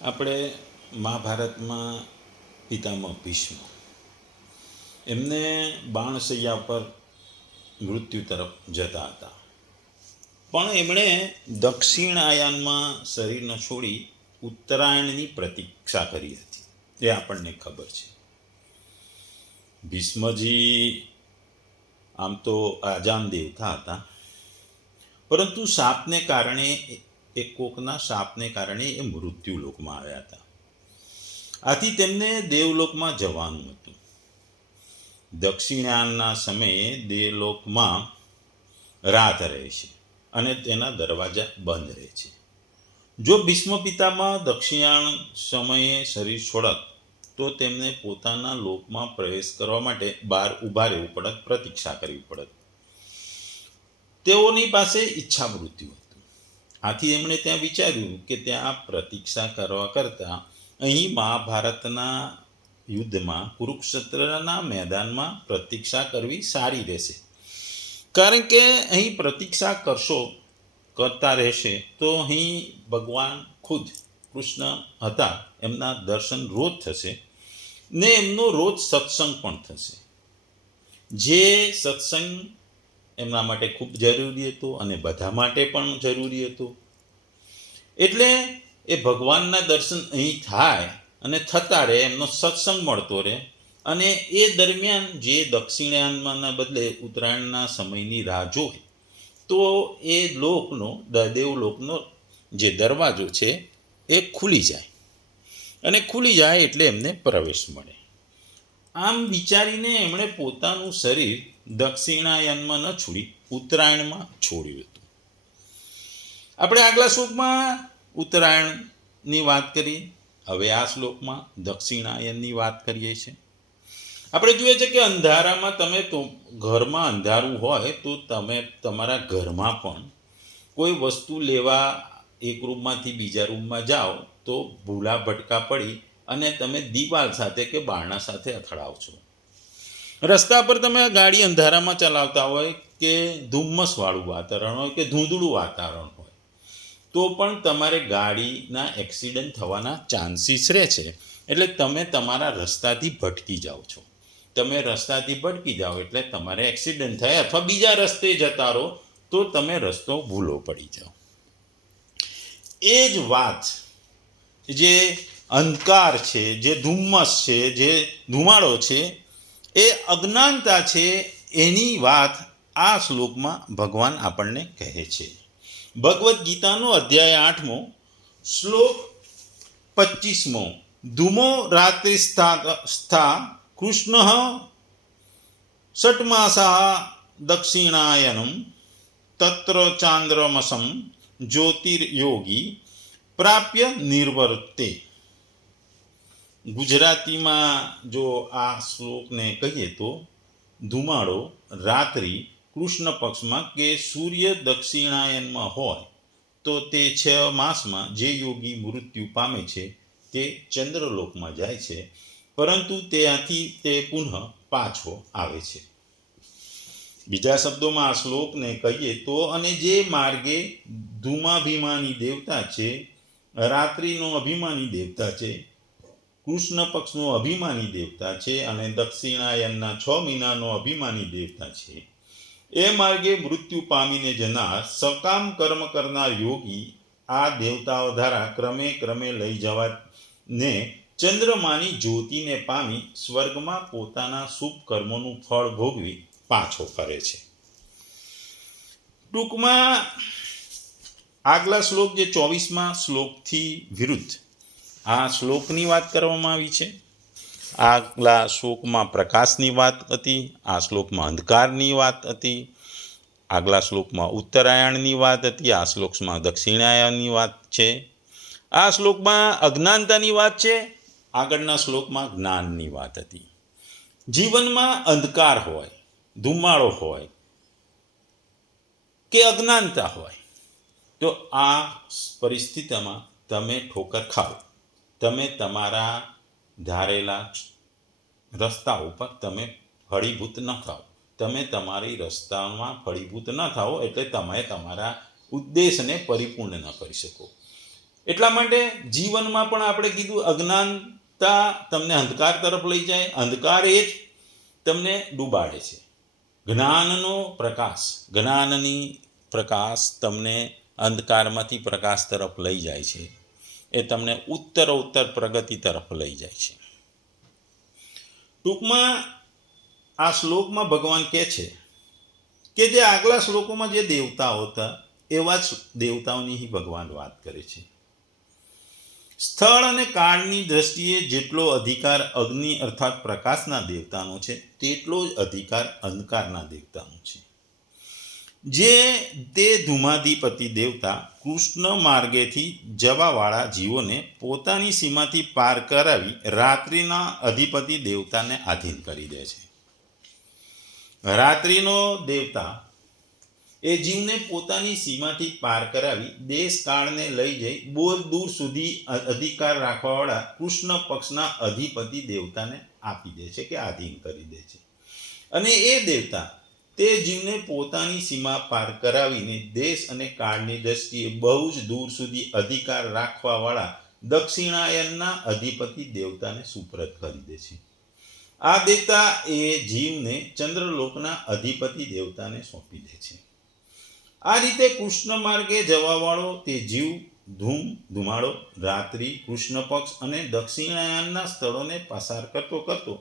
આપણે મહાભારતમાં પિતામહ ભીષ્મ એમને બાણશૈયા પર મૃત્યુ તરફ જતા હતા, પણ એમણે દક્ષિણાયનમાં શરીર ન છોડી ઉત્તરાયણની પ્રતીક્ષા કરી હતી. એ આપણને ખબર છે. ભીષ્મજી આમ તો આજાન દેવતા હતા, પરંતુ શાપને કારણે એક કોકના શાપને કારણે એ મૃત્યુ લોકમાં આવ્યા હતા. આથી તેમને દેવલોકમાં જવાનું હતું. દક્ષિણાયનના સમયે દેવલોકમાં રાત રહે છે અને તેના દરવાજા બંધ રહે છે. જો ભીષ્મ પિતામાં દક્ષિણાયન સમયે શરીર છોડત તો તેમને પોતાના લોકમાં પ્રવેશ કરવા માટે બહાર ઊભા રહેવું પડત, પ્રતીક્ષા કરવી પડત. તેઓની પાસે ઈચ્છા મૃત્યુ હતું. આથી એમણે ત્યાં વિચાર્યું કે ત્યાં પ્રતીક્ષા કરવા કરતાં અહીં મહાભારતના યુદ્ધમાં કુરુક્ષેત્રના મેદાનમાં પ્રતીક્ષા કરવી સારી રહેશે. કારણ કે અહીં પ્રતીક્ષા કરતા રહેશે તો અહીં ભગવાન ખુદ કૃષ્ણ હતા એમના દર્શન રોજ થશે ને એમનો રોજ સત્સંગ પણ થશે, જે સત્સંગ એમના માટે ખૂબ જરૂરી હતો અને બધા માટે પણ જરૂરી હતો. એટલે એ ભગવાનના દર્શન અહીં થાય અને થતા રહે, એમનો સત્સંગ મળતો રહે, અને એ દરમિયાન જે દક્ષિણાયનના બદલે ઉત્તરાયણના સમયની રાહ જોવે તો એ લોકનો દેવલોકનો જે દરવાજો છે એ ખુલી જાય, અને ખુલી જાય એટલે એમને પ્રવેશ મળે. આમ વિચારીને એમણે પોતાનું શરીર દક્ષિણાયનમાં ન છોડી ઉત્તરાયણમાં છોડ્યું હતું. આપણે આગલા શ્લોકમાં ઉત્તરાયણની વાત કરી, હવે આ શ્લોકમાં દક્ષિણાયનની વાત કરીએ છીએ. આપણે જોઈએ છે કે અંધારામાં તમે તો ઘરમાં અંધારું હોય તો તમે તમારા ઘરમાં પણ કોઈ વસ્તુ લેવા એક રૂમમાંથી બીજા રૂમમાં જાઓ તો ભૂલા ભટકા પડી અને તમે દિવાલ સાથે કે બારણા સાથે અથડાવ છો. રસ્તા પર તમે ગાડી અંધારામાં ચલાવતા હોય કે ધુમ્મસવાળું વાતાવરણ હોય કે ધૂંધળું વાતાવરણ હોય તો પણ તમારે ગાડીના એક્સિડન્ટ થવાના ચાન્સીસ રહે છે. એટલે તમે તમારા રસ્તાથી ભટકી જાઓ છો. તમે રસ્તાથી ભટકી જાઓ એટલે તમારે એક્સિડન્ટ થાય, અથવા બીજા રસ્તે જતા રહો તો તમે રસ્તો ભૂલો પડી જાઓ. એ જ વાત જે અંધકાર છે, જે ધુમ્મસ છે, જે ધુમાડો છે, એ અજ્ઞાનતા છે, એની વાત આ શ્લોકમાં ભગવાન આપણને કહે છે. ભગવદ્ ગીતાનો અધ્યાય 8મો શ્લોક 25મો. ધૂમો રાત્રિસ્થા કૃષ્ણ ષટ્માસા દક્ષિણાયનમ તત્ર ચાંદ્રમસમ જ્યોતિર્યોગી પ્રાપ્ય નિર્વર્તે. ગુજરાતીમાં જો આ શ્લોકને કહીએ તો ધુમાડો રાત્રિ કૃષ્ણ પક્ષમાં કે સૂર્ય દક્ષિણાયનમાં હોય તો તે 6 માસમાં જે યોગી મૃત્યુ પામે છે તે ચંદ્રલોકમાં જાય છે, પરંતુ ત્યાંથી તે પુનઃ પાછો આવે છે. બીજા શબ્દોમાં આ શ્લોકને કહીએ તો, અને જે માર્ગે ધૂમાભિમાની દેવતા છે, રાત્રિનો અભિમાની દેવતા છે, કૃષ્ણ પક્ષનો અભિમાની દેવતા છે અને દક્ષિણાયનના 6 મહિનાનો અભિમાની દેવતા છે, એ માર્ગે મૃત્યુ પામીને જનાર સકામ કર્મ કરનાર યોગી આ દેવતાઓ દ્વારા ક્રમે ક્રમે લઈ જવાને ચંદ્રમાની જ્યોતિને પામી સ્વર્ગમાં પોતાના શુભ કર્મોનું ફળ ભોગવી પાછો કરે છે. ટૂંકમાં આગલા શ્લોક જે 24મા શ્લોકથી વિરુદ્ધ આ શ્લોકની વાત કરવામાં આવી છે. આગલા શ્લોકમાં પ્રકાશની વાત હતી, આ શ્લોકમાં અંધકારની વાત હતી, આગલા શ્લોકમાં ઉત્તરાયણની વાત હતી, આ શ્લોકમાં દક્ષિણાયનની વાત છે, આ શ્લોકમાં અજ્ઞાનતાની વાત છે, આગળના શ્લોકમાં જ્ઞાનની વાત હતી. જીવનમાં અંધકાર હોય, ધુમાડો હોય કે અજ્ઞાનતા હોય તો આ પરિસ્થિતિમાં તમે ઠોકર ખાઓ, તમે તમારા ધારેલા રસ્તા ઉપર તમે ફળીભૂત ન થાઓ. તમે તમારી રસ્તામાં ફળીભૂત ન થાઓ એટલે તમે તમારા ઉદ્દેશને પરિપૂર્ણ ન કરી શકો. એટલા માટે જીવનમાં પણ આપણે કીધું અજ્ઞાનતા તમને અંધકાર તરફ લઈ જાય, અંધકાર એ જ તમને ડૂબાડે છે. જ્ઞાનનો પ્રકાશ, જ્ઞાનની પ્રકાશ તમને અંધકારમાંથી પ્રકાશ તરફ લઈ જાય છે, એ તમને ઉત્તરોત્તર પ્રગતિ તરફ લઈ જાય છે. ટૂંકમાં આ શ્લોકમાં ભગવાન કહે છે કે જે આગલા શ્લોકોમાં જે દેવતાઓ હતા એવા જ દેવતાઓની ભગવાન વાત કરે છે. સ્થળ અને કાળની દ્રષ્ટિએ જેટલો અધિકાર અગ્નિ અર્થાત પ્રકાશના દેવતાનો છે તેટલો જ અધિકાર અંધકારના દેવતાનો છે. જે તે ધૂમાધિપતિ દેવતા કૃષ્ણ માર્ગેથી જવાવાળા જીવોને પોતાની સીમાથી પાર કરાવી રાત્રિના અધિપતિ દેવતાને આધીન કરી દે છે. રાત્રિનો દેવતા એ જીવને પોતાની સીમાથી પાર કરાવી દેશ કાળને લઈ જઈ બહુ દૂર સુધી અધિકાર રાખવાવાળા કૃષ્ણ પક્ષના અધિપતિ દેવતાને આપી દે છે કે આધીન કરી દે છે. અને એ દેવતા તે જીવને પોતાની સીમા પાર કરાવીને દેશ અને કાળની દ્રષ્ટિએ બહુ જ દૂર સુધી અધિકાર રાખવાવાળા દક્ષિણાયનના અધિપતિ દેવતાને સુપ્રત કરી દે છે. આ દેવતા એ જીવને ચંદ્રલોકના અધિપતિ દેવતાને સોંપી દે છે. આ રીતે કૃષ્ણ માર્ગે જવાવાળો તે જીવ ધુમાડો રાત્રિ, કૃષ્ણ પક્ષ અને દક્ષિણાયનના સ્થળોને પસાર કરતો કરતો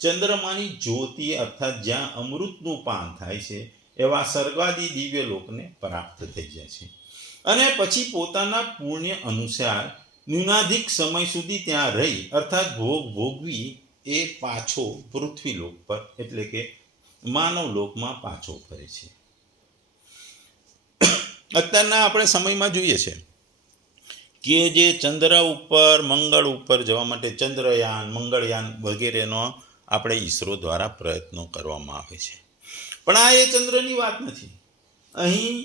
ચંદ્રમાની જ્યોતિ અર્થાત જ્યાં અમૃતનું પાન થાય છે એવા સ્વર્ગાદી દિવ્ય લોકને પ્રાપ્ત થઈ જાય છે. અને પછી પોતાના પુણ્ય અનુસાર ન્યૂનાધિક સમય સુધી ત્યાં રહી અર્થાત ભોગ ભોગવી એ પાછો પૃથ્વીલોક પર એટલે કે માનવ લોકમાં પાછો ફરે છે. અત્યારના આપણે સમયમાં જોઈએ છે કે જે ચંદ્ર ઉપર મંગળ ઉપર જવા માટે ચંદ્રયાન મંગળયાન વગેરેનો આપણે ઈસરો દ્વારા પ્રયત્નો કરવામાં આવે છે. પણ આ એ ચંદ્રની વાત નથી, અહીં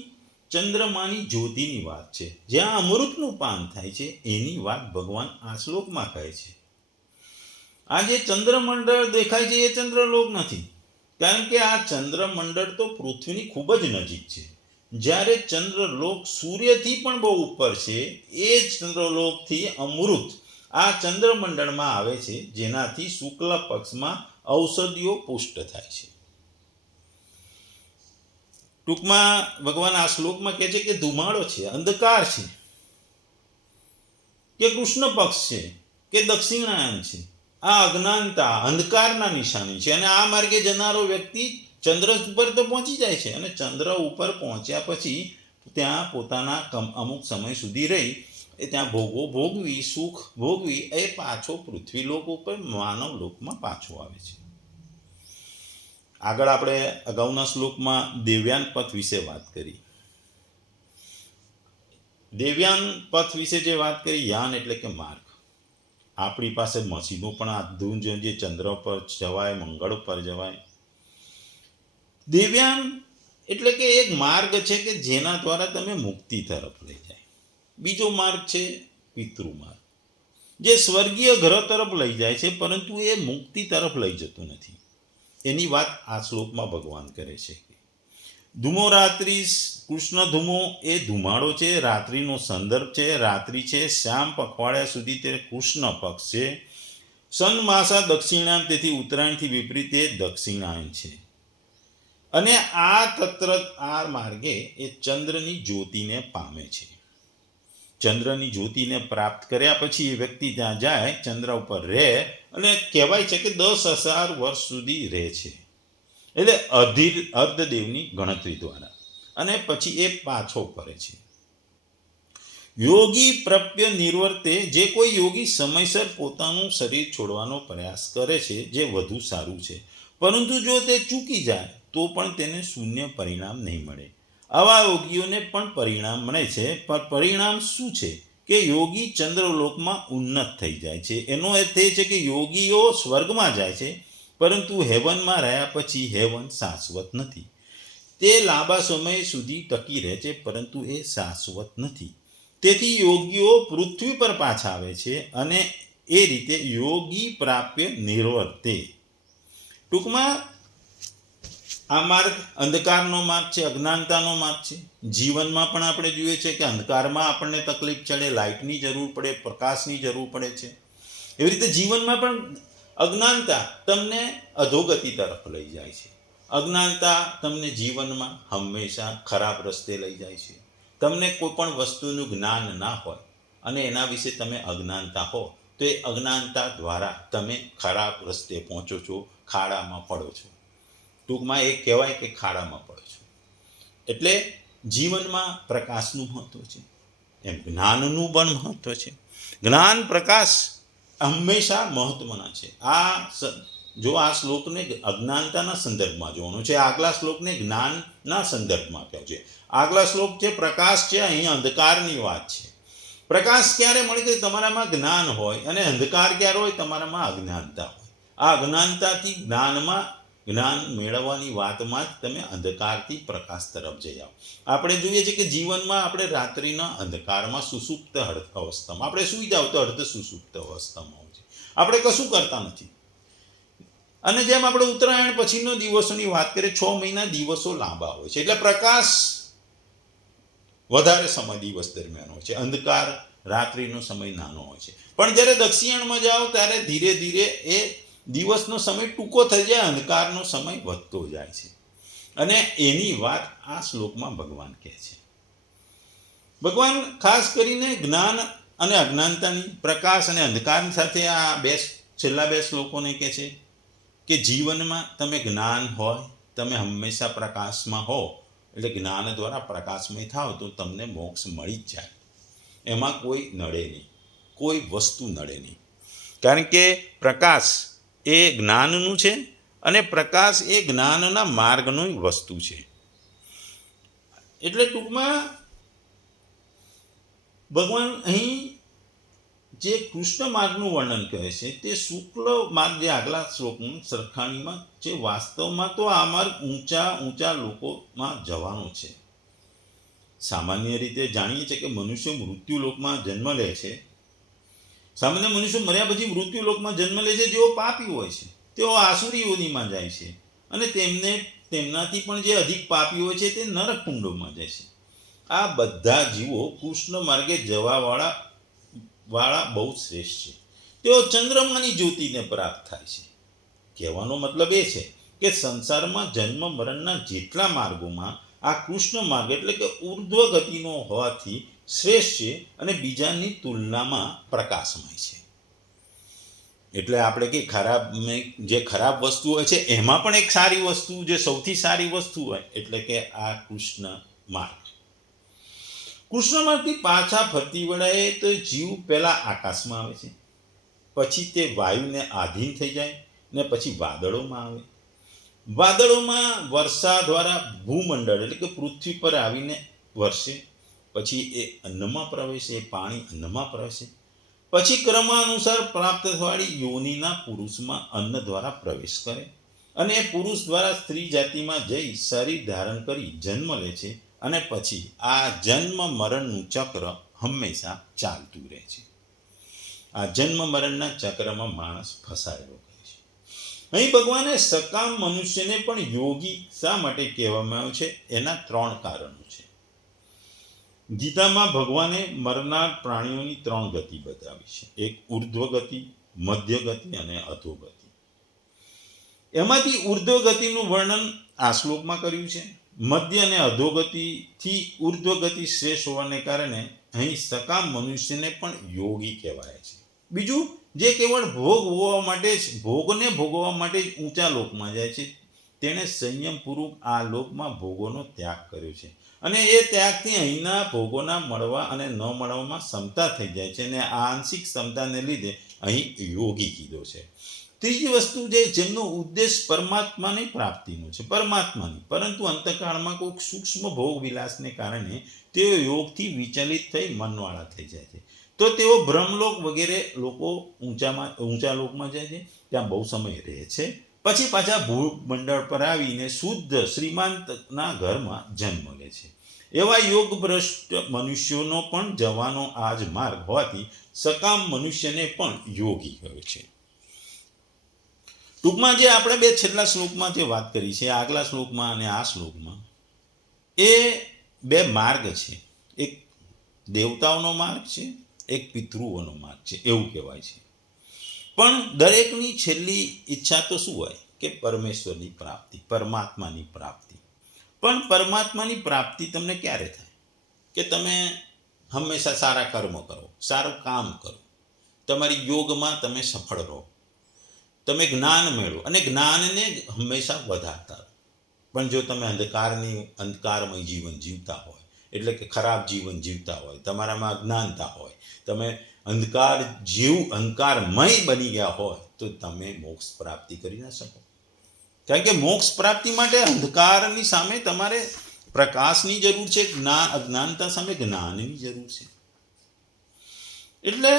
ચંદ્રમાની જ્યોતિની વાત છે. જ્યાં અમૃતનું પાન થાય છે એની વાત ભગવાન આ શ્લોકમાં કહે છે. આ જે ચંદ્રમંડળ દેખાય છે એ ચંદ્રલોક નથી, કારણ કે આ ચંદ્રમંડળ તો પૃથ્વીની ખૂબ જ નજીક છે. જ્યારે ચંદ્રલોક સૂર્યથી પણ બહુ ઉપર છે એ જ ચંદ્રલોકથી અમૃત આ ચંદ્રમંડળમાં આવે છે, જેનાથી શુક્લ પક્ષમાં ઔષધિઓ પુષ્ટ થાય છે. ટૂંકમાં ભગવાન આ શ્લોકમાં કહે છે કે ધુમાડો છે, અંધકાર છે, કે કૃષ્ણ પક્ષ છે, કે દક્ષિણાયન છે, આ અજ્ઞાનતા અંધકારના નિશાની છે. અને આ માર્ગે જનારો વ્યક્તિ ચંદ્ર ઉપર તો પહોંચી જાય છે અને ચંદ્ર ઉપર પહોંચ્યા પછી ત્યાં પોતાના અમુક સમય સુધી રહી એ ત્યાં ભોગો ભોગવી સુખ ભોગવી એ પાછો પૃથ્વીલોક ઉપર માનવ લોકમાં પાછો આવે છે. આગળ આપણે અગાઉના શ્લોકમાં દેવયાન પથ વિશે વાત કરી. દેવયાન પથ વિશે જે વાત કરી, યાન એટલે કે માર્ગ. આપણી પાસે મશીનો પણ આધુન જે ચંદ્ર પર જવાય, મંગળ પર જવાય. દેવયાન એટલે કે એક માર્ગ છે કે જેના દ્વારા તમે મુક્તિ તરફ લઈ જાય. બીજો માર્ગ છે પિતૃમાર્ગ, જે સ્વર્ગીય ગ્રહ તરફ લઈ જાય છે, પરંતુ એ મુક્તિ તરફ લઈ જતું નથી. એની વાત આ શ્લોકમાં ભગવાન કરે છે. ધૂમો રાત્રિ, કૃષ્ણ ધૂમો એ ધુમાડો છે, રાત્રિનો સંદર્ભ છે. રાત્રિ છે શ્યામ પખવાડિયા સુધી તે કૃષ્ણ પક્ષ છે. સન માસા દક્ષિણાયન, તેથી ઉત્તરાયણથી વિપરીત એ દક્ષિણાયન છે. અને આ તત્ર આ માર્ગે એ ચંદ્રની જ્યોતિને પામે છે. ચંદ્રની જ્યોતિને પ્રાપ્ત કર્યા પછી એ વ્યક્તિ ત્યાં જાય, ચંદ્ર ઉપર રહે, અને કહેવાય છે કે 10,000 વર્ષ સુધી રહે છે, એટલે અર્ધદેવની ગણતરી દ્વારા, અને પછી એ પાછો ફરે છે. યોગી પ્રપ્ય નિર્વર્તે, જે કોઈ યોગી સમયસર પોતાનું શરીર છોડવાનો પ્રયાસ કરે છે જે વધુ સારું છે, પરંતુ જો તે ચૂકી જાય તો પણ તેને શૂન્ય પરિણામ નહીં મળે. આવા યોગીઓને પણ પરિણામ મળે છે. પણ પરિણામ શું છે કે યોગી ચંદ્રલોકમાં ઉન્નત થઈ જાય છે. એનો અર્થ એ છે કે યોગીઓ સ્વર્ગમાં જાય છે, પરંતુ હેવનમાં રહ્યા પછી હેવન શાશ્વત નથી. તે લાંબા સમય સુધી ટકી રહે છે, પરંતુ એ શાશ્વત નથી. તેથી યોગીઓ પૃથ્વી પર પાછા આવે છે, અને એ રીતે યોગી પ્રાપ્ય નિર્વર્તે. ટૂંકમાં આ માર્ગ અંધકારનો માર્ગ છે, અજ્ઞાનતાનો માર્ગ છે. જીવનમાં પણ આપણે જોઈએ છે કે અંધકારમાં આપણને તકલીફ ચડે, લાઇટની જરૂર પડે, પ્રકાશની જરૂર પડે છે. એવી રીતે જીવનમાં પણ અજ્ઞાનતા તમને અધોગતિ તરફ લઈ જાય છે. અજ્ઞાનતા તમને જીવનમાં હંમેશા ખરાબ રસ્તે લઈ જાય છે. તમને કોઈ પણ વસ્તુનું જ્ઞાન ના હોય અને એના વિશે તમે અજ્ઞાનતા હો તો એ અજ્ઞાનતા દ્વારા તમે ખરાબ રસ્તે પહોંચો છો, ખાડામાં પડો છો. ટૂંકમાં એ કહેવાય કે ખાડામાં પડો છો. એટલે જીવનમાં પ્રકાશનું મહત્વ છે, એમ જ્ઞાનનું પણ મહત્વ છે. જ્ઞાન પ્રકાશ હંમેશા મહત્વના છે. જો આ શ્લોકને અજ્ઞાનતાના સંદર્ભમાં જોવાનો છે, આગલા શ્લોકને જ્ઞાનના સંદર્ભમાં કહ્યું છે. આગલા શ્લોક છે પ્રકાશ છે, અહીં અંધકારની વાત છે. પ્રકાશ ક્યારે મળે કે તમારામાં જ્ઞાન હોય, અને અંધકાર ક્યારે હોય તમારામાં અજ્ઞાનતા હોય. આ અજ્ઞાનતાથી જ્ઞાન મેળવવાની વાતમાં જ તમે અંધકારથી પ્રકાશ તરફ જઈ આવો. આપણે જોઈએ છીએ કે જીવનમાં આપણે રાત્રિના અંધકારમાં સુસુપ્ત અવસ્થામાં આપણે સૂઈ જાવ તો અર્ધ સુસુપ્ત અવસ્થામાં હોય છે, આપણે કશું કરતા નથી. અને જેમ આપણે ઉત્તરાયણ પછીનો દિવસોની વાત કરીએ, 6 મહિના દિવસો લાંબા હોય છે, એટલે પ્રકાશ વધારે સમય દિવસ દરમિયાન હોય છે, અંધકાર રાત્રિનો સમય નાનો હોય છે. પણ જ્યારે દક્ષિણાયણમાં જાઓ ત્યારે ધીરે ધીરે એ દિવસનો સમય ટૂંકો થઈ જાય, અંધકારનો સમય વધતો જાય છે. અને એની વાત આ શ્લોકમાં ભગવાન કહે છે. ભગવાન ખાસ કરીને જ્ઞાન અને અજ્ઞાનતાની, પ્રકાશ અને અંધકારની સાથે આ છેલ્લા 2 શ્લોકોને કહે છે કે જીવનમાં તમે જ્ઞાન હોય, તમે હંમેશા પ્રકાશમાં હો, એટલે જ્ઞાન દ્વારા પ્રકાશમય થાવ તો તમને મોક્ષ મળી જ જાય. એમાં કોઈ નડે નહીં, કોઈ વસ્તુ નડે નહીં. કારણ કે પ્રકાશ એ જ્ઞાનનું છે અને પ્રકાશ એ જ્ઞાનના માર્ગની વસ્તુ છે. એટલે ટૂંકમાં ભગવાન અહીં જે કૃષ્ણ માર્ગનું વર્ણન કરે છે તે શુક્લ માર્ગ, જે આગલા શ્લોકની સરખામણીમાં જે વાસ્તવમાં તો આ માર્ગ ઊંચા લોકોમાં જવાનો છે. સામાન્ય રીતે જાણીએ છીએ કે મનુષ્ય મૃત્યુલોકમાં જન્મ લે છે. સામાન્ય મનુષ્ય મર્યા પછી મૃત્યુલોકમાં જન્મ લે છે. જેઓ પાપી હોય છે તેઓ આસુરી યોનિમાં જાય છે, અને તેમનાથી પણ જે અધિક પાપી હોય છે તે નરક કુંડોમાં જાય છે. આ બધા જીવો કૃષ્ણ માર્ગે જવાવાળા બહુ શ્રેષ્ઠ છે. તેઓ ચંદ્રમાની જ્યોતિને પ્રાપ્ત થાય છે. કહેવાનો મતલબ એ છે કે સંસારમાં જન્મ મરણના જેટલા માર્ગોમાં આ કૃષ્ણ માર્ગ એટલે કે ઉર્ધ્વ ગતિનો હોવાથી શ્રેષ્ઠ છે અને બીજાની તુલનામાં પ્રકાશમય છે. એટલે આપણે કે જે ખરાબ વસ્તુ હોય છે એમાં પણ એક સારી વસ્તુ, જે સૌથી સારી વસ્તુ હોય એટલે કે આ કૃષ્ણ માર્ગ. કૃષ્ણ માર્ગથી પાછા ફરતી વળાએ તો જીવ પહેલા આકાશમાં આવે છે, પછી તે વાયુને આધીન થઈ જાય ને પછી વાદળોમાં આવે. વાદળોમાં વર્ષા દ્વારા ભૂમંડળ એટલે કે પૃથ્વી પર આવીને વરસે, પછી એ અન્નમાં પ્રવેશે, પાણી અન્નમાં પ્રવેશે, પછી ક્રમાનુસાર પ્રાપ્ત થવાળી યોનિના પુરુષમાં અન્ન દ્વારા પ્રવેશ કરે, અને એ પુરુષ દ્વારા સ્ત્રી જાતિમાં જઈ શરીર ધારણ કરી જન્મ લે છે, અને પછી આ જન્મ મરણનું ચક્ર હંમેશા ચાલતું રહે છે. આ જન્મ મરણના ચક્રમાં માણસ ફસાયેલો રહે છે. અહીં ભગવાને સકામ મનુષ્યને પણ યોગી શા માટે કહેવામાં આવ્યો છે એના 3 કારણો છે. ગીતામાં ભગવાને મરનાર પ્રાણીઓની 3 ગતિ બતાવી છે. એક ઉર્ધ્વ ગતિ, મધ્ય ગતિ અને અધોગતિ. એમાંથી ઉર્ધ્વ ગતિનું વર્ણન આ શ્લોકમાં કર્યું છે. મધ્ય અને અધોગતિથી ઉર્ધ્વ ગતિ શ્રેષ્ઠ હોવાને કારણે અહીં સકામ મનુષ્યને પણ યોગી કહેવાય છે. બીજું, જે કેવળ ભોગને ભોગવવા માટે જ ઊંચા લોકમાં જાય છે, તેણે સંયમપૂર્વક આ લોકમાં ભોગોનો ત્યાગ કર્યો છે, અને એ ત્યાગથી અહીંના ભોગોના મળવા અને ન મળવામાં સમતા થઈ જાય છે, અને આ આંશિક સમતાને લીધે અહીં યોગી કીધો છે. ત્રીજી વસ્તુ, જેમનો ઉદ્દેશ પરમાત્માની પ્રાપ્તિનો છે, પરંતુ અંતકાળમાં કોઈ સૂક્ષ્મ ભોગ વિલાસને કારણે તેઓ યોગથી વિચલિત થઈ મનવાળા થઈ જાય છે, તો તેઓ બ્રહ્મલોક વગેરે ઊંચા લોકમાં જાય છે, ત્યાં બહુ સમય રહે છે, પછી પાછા ભૂમંડળ પર આવીને શુદ્ધ શ્રીમંતના ઘરમાં જન્મ લે છે. એવા યોગ ભ્રષ્ટ મનુષ્યોનો પણ જવાનો આ જ માર્ગ હોવાથી સકામ મનુષ્યને પણ યોગી કહે છે. ટૂંકમાં જે આપણે બે છેલ્લા શ્લોકમાં જે વાત કરી છે, આગલા શ્લોકમાં અને આ શ્લોકમાં, એ બે માર્ગ છે. એક દેવતાઓનો માર્ગ છે, એક પિતૃઓનો માર્ગ છે, એવું કહેવાય છે. પણ દરેકની છેલ્લી ઈચ્છા તો શું હોય કે પરમેશ્વરની પ્રાપ્તિ, પરમાત્માની પ્રાપ્તિ. પણ પરમાત્માની પ્રાપ્તિ તમને ક્યારે થાય કે તમે હંમેશા સારા કર્મ કરો, સારું કામ કરો, તમારી યોગમાં તમે સફળ રહો, તમે જ્ઞાન મેળવો અને જ્ઞાનને હંમેશા વધારતા રહો. પણ જો તમે અંધકારમય જીવન જીવતા હોય, એટલે કે ખરાબ જીવન જીવતા હોય, તમારામાં અજ્ઞાનતા હોય, તમે અંધકારમય બની ગયા હોય, તો તમે મોક્ષ પ્રાપ્તિ કરી ના શકો. કારણ કે મોક્ષ પ્રાપ્તિ માટે અંધકારની સામે તમારે પ્રકાશની જરૂર છે, અજ્ઞાનતા સામે જ્ઞાનની જરૂર છે. એટલે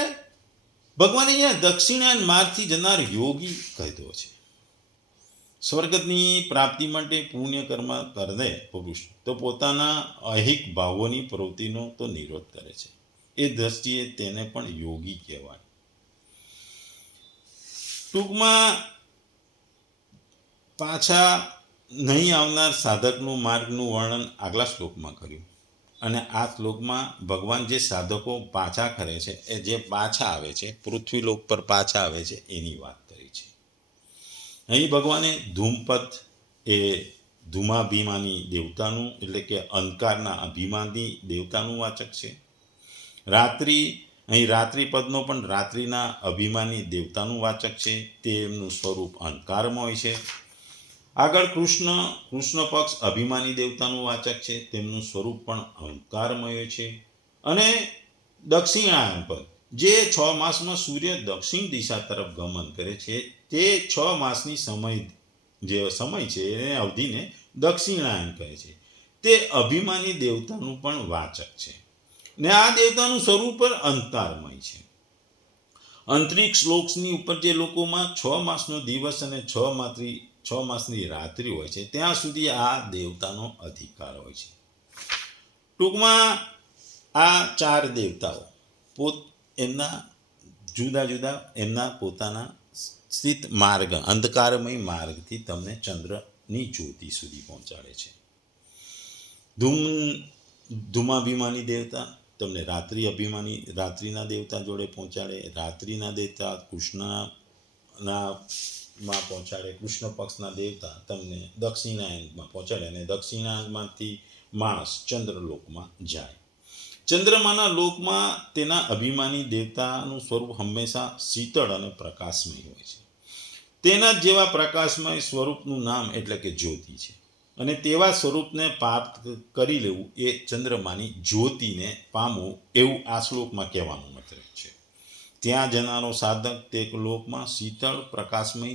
ભગવાને અહીંયા દક્ષિણાયન માર્ગથી જનાર યોગી કહ્યો છે. સ્વર્ગની પ્રાપ્તિ માટે પુણ્ય કર્મ કરે પુરુષ તો પોતાના અહિક ભાવોની પ્રવૃત્તિનો તો નિરોધ કરે છે. એ દ્રષ્ટિએ તેને પણ યોગી કહેવાય. ટૂંકમાં પાછા નહીં આવનાર સાધકનું માર્ગનું વર્ણન આગલા શ્લોકમાં કર્યું, અને આ શ્લોકમાં ભગવાન જે સાધકો પાછા કરે છે, એ જે પાછા આવે છે, પૃથ્વીલોક પર પાછા આવે છે, એની વાત કરી છે. અહીં ભગવાને ધૂમપથ એ ધૂમાભિમાની દેવતાનું, એટલે કે અંધકારના અભિમાની દેવતાનું વાચક છે. અહીં રાત્રિ પદનો પણ રાત્રિના અભિમાની દેવતાનું વાચક છે. તેમનું સ્વરૂપ અંધકારમય છે. આગળ કૃષ્ણ પક્ષ અભિમાની દેવતાનું વાચક છે. તેમનું સ્વરૂપ પણ અંધકારમય છે. અને દક્ષિણાયન પદ, જે 6 માસમાં સૂર્ય દક્ષિણ દિશા તરફ ગમન કરે છે, તે 6 માસની સમય છે એને અવધિને દક્ષિણાયન કહે છે. તે અભિમાની દેવતાનું પણ વાચક છે. ને આ દેવતાનું સ્વરૂપ પણ અંધકારમય છે. અંતરિક્ષ લોકની ઉપર જે લોકોમાં 6 માસનો દિવસ અને 6 માસની રાત્રિ હોય છે, ત્યાં સુધી આ દેવતાનો અધિકાર હોય છે. ટૂંકમાં આ 4 દેવતાઓ એમના જુદા જુદા એમના પોતાના સ્થિત માર્ગ, અંધકારમય માર્ગથી તમને ચંદ્રની જ્યોતિ સુધી પહોંચાડે છે. ધૂમાભિમાની દેવતા તમને રાત્રિના દેવતા જોડે પહોંચાડે. રાત્રિના દેવતા કૃષ્ણમાં પહોંચાડે. કૃષ્ણ પક્ષના દેવતા તમને દક્ષિણાયનમાં પહોંચાડે, અને દક્ષિણાયનમાંથી માણસ ચંદ્રલોકમાં જાય. ચંદ્રમાના લોકમાં તેના અભિમાની દેવતાનું સ્વરૂપ હંમેશા શીતળ અને પ્રકાશમય હોય છે. તેના જેવા પ્રકાશમય સ્વરૂપનું નામ એટલે કે જ્યોતિ છે. અને તેવા સ્વરૂપને પ્રાપ્ત કરી લેવું એ ચંદ્રમાની જ્યોતિને પામવું, એવું આ શ્લોકમાં કહેવાનો મતલબ છે. ત્યાં જનારો સાધક તે લોકમાં શીતળ પ્રકાશમય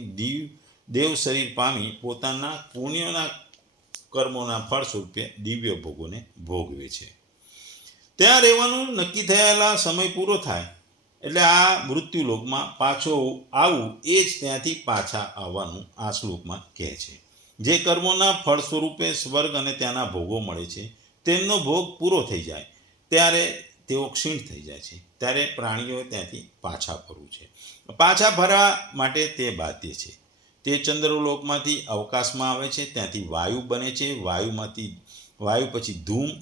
દેવ શરીર પામી પોતાના પુણ્યના કર્મોના ફળ સ્વરૂપે દિવ્ય ભોગોને ભોગવે છે. ત્યાં રહેવાનું નક્કી થયેલા સમય પૂરો થાય એટલે આ મૃત્યુલોકમાં પાછો આવવું, એ જ ત્યાંથી પાછા આવવાનું આ શ્લોકમાં કહે છે. જે કર્મોના ફળ સ્વરૂપે સ્વર્ગ અને ત્યાંના ભોગો મળે છે, તેમનો ભોગ પૂરો થઈ જાય ત્યારે તેઓ ક્ષીણ થઈ જાય છે. ત્યારે પ્રાણીઓ ત્યાંથી પાછા ફરવું છે. પાછા ફરવા માટે તે બાધ્ય છે. તે ચંદ્રલોકમાંથી અવકાશમાં આવે છે, ત્યાંથી વાયુ બને છે. વાયુ પછી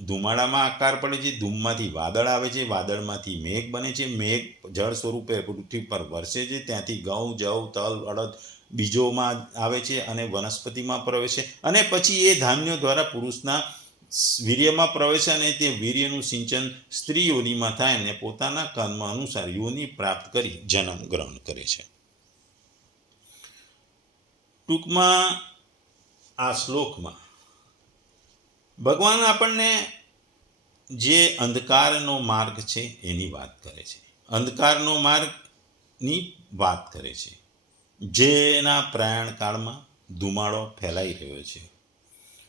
ધુમાડામાં આકાર પડે છે. ધૂમમાંથી વાદળ આવે છે. વાદળમાંથી મેઘ બને છે. મેઘ જળ સ્વરૂપે પૃથ્વી પર વરસે છે. ત્યાંથી ઘઉં, જવ, તલ, અડદ બીજોમાં આવે છે અને વનસ્પતિમાં પ્રવેશે, અને પછી એ ધાન્યો દ્વારા પુરુષના વીર્યમાં પ્રવેશે, અને તે વીર્યનું સિંચન સ્ત્રી યોનિમાં થાય અને પોતાના કર્મ અનુસાર યોનિ પ્રાપ્ત કરી જન્મ ગ્રહણ કરે છે. ટૂંકમાં આ શ્લોકમાં ભગવાન આપણને જે અંધકારનો માર્ગ છે એની વાત કરે છે. અંધકારનો માર્ગની વાત કરે છે, જેના પ્રયાણ કાળમાં ધુમાડો ફેલાઈ રહ્યો છે.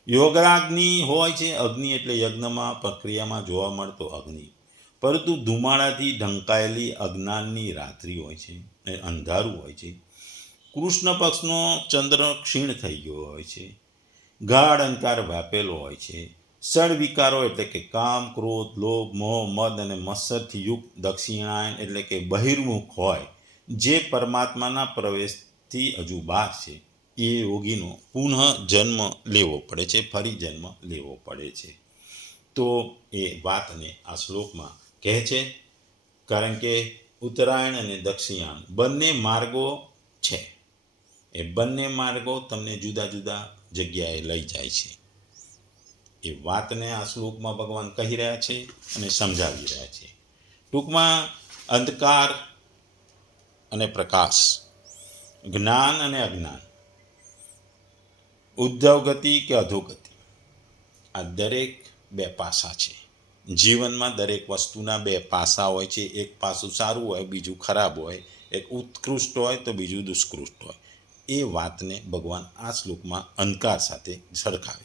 યોગાગ્નિ હોય છે. અગ્નિ એટલે યજ્ઞમાં પ્રક્રિયામાં જોવા મળતો અગ્નિ, પરંતુ ધુમાડાથી ઢંકાયેલી અજ્ઞાનની રાત્રિ હોય છે, અંધારું હોય છે. કૃષ્ણ પક્ષનો ચંદ્ર ક્ષીણ થઈ ગયો હોય છે. ગાઢ અંધકાર વ્યાપેલો હોય છે. ષડ વિકારો એટલે કે કામ, ક્રોધ, લોભ, મોહ, મદ અને મત્સરથી યુક્ત દક્ષિણાયન એટલે કે બહિર્મુખ હોય, જે પરમાત્માના થી હજુ બહાર છે એ યોગીનો પુનઃ જન્મ લેવો પડે છે, ફરી જન્મ લેવો પડે છે. તો એ વાતને આ શ્લોકમાં કહે છે, કારણ કે ઉત્તરાયણ અને દક્ષિણાયન બંને માર્ગો છે. એ બંને માર્ગો તમને જુદા જુદા જગ્યાએ લઈ જાય છે. એ વાતને આ શ્લોકમાં ભગવાન કહી રહ્યા છે અને સમજાવી રહ્યા છે. ટૂંકમાં અંધકાર અને પ્રકાશ, જ્ઞાન અને અજ્ઞાન, ઉદ્ધવ ગતિ કે અધોગતિ, આ દરેક બે પાસા છે. જીવનમાં દરેક વસ્તુના બે પાસા હોય છે. એક પાસું સારું હોય, બીજું ખરાબ હોય. એક ઉત્કૃષ્ટ હોય તો બીજું દુષ્કૃષ્ટ હોય. એ વાતને ભગવાન આ શ્લોકમાં અંધકાર સાથે સરખાવે.